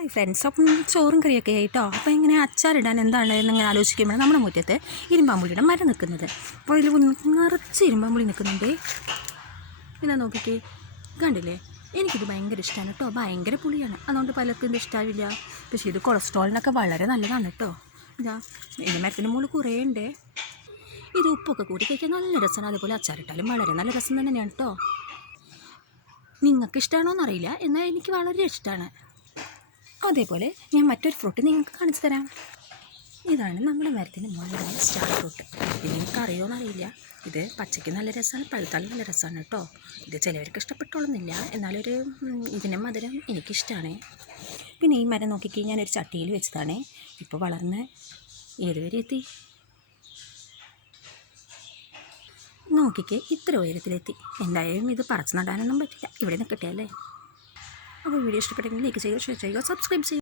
Hi friends, അപ്പം ചോറും കറിയൊക്കെ ആയിട്ടോ. അപ്പോൾ ഇങ്ങനെ അച്ചാറിടാൻ എന്താണ് എന്നിങ്ങനെ ആലോചിക്കുമ്പോൾ നമ്മുടെ മുറ്റത്ത് ഇരുമ്പാമ്പുളിയുടെ മരം നിൽക്കുന്നത്. അപ്പോൾ ഇതിൽ നിറച്ച് ഇരുമ്പാമ്പുളി നിൽക്കുന്നുണ്ട്. പിന്നെ നോക്കിക്കേ, കണ്ടില്ലേ? എനിക്കിത് ഭയങ്കര ഇഷ്ടമാണ് കേട്ടോ. ഭയങ്കര പുളിയാണ്, അതുകൊണ്ട് പലർക്കും ഇത് ഇഷ്ടമാവില്ല. പക്ഷേ ഇത് കൊളസ്ട്രോളിനൊക്കെ വളരെ നല്ലതാണ് കേട്ടോ. ഇതാ എൻ്റെ മരത്തിന് മുകളിൽ കുറേ ഉണ്ട്. ഇത് ഉപ്പൊക്കെ കൂട്ടി കഴിക്കാൻ നല്ല രസമാണ്. അതുപോലെ അച്ചാറിട്ടാലും വളരെ നല്ല രസം തന്നെയാണ് കേട്ടോ. നിങ്ങൾക്ക് ഇഷ്ടമാണോ എന്നറിയില്ല, എന്നാൽ എനിക്ക് വളരെ ഇഷ്ടമാണ്. അതേപോലെ ഞാൻ മറ്റൊരു ഫ്രൂട്ട് നിങ്ങൾക്ക് കാണിച്ചു തരാം. ഇതാണ് നമ്മുടെ മരത്തിന് മുകളിലുള്ള സ്റ്റാർ ഫ്രൂട്ട്. ഇത് നിങ്ങൾക്ക് അറിയുമോയെന്നറിയില്ല. ഇത് പച്ചയ്ക്ക് നല്ല രസമാണ്, പഴുത്താൽ നല്ല രസമാണ് കേട്ടോ. ഇത് ചിലവർക്ക് ഇഷ്ടപ്പെട്ടോളുന്നില്ല, എന്നാലൊരു ഇതിൻ്റെ മധുരം എനിക്കിഷ്ടമാണ്. പിന്നെ ഈ മരം നോക്കിക്കേ, ഞാനൊരു ചട്ടിയിൽ വെച്ചതാണ്. ഇപ്പോൾ വളർന്ന് ഏതുവരെ എത്തി നോക്കിക്കേ, ഇത്ര ഉയരത്തിലെത്തി. എന്തായാലും ഇത് പറിച്ചു നടാനൊന്നും പറ്റില്ല, ഇവിടെ നിൽക്കട്ടെ അല്ലേ. അപ്പോൾ വീഡിയോ ഇഷ്ടപ്പെട്ടെങ്കിൽ ലൈക്ക് ചെയ്യുക, ഷെയർ ചെയ്യുക, സബ്സ്ക്രൈബ് ചെയ്യുക.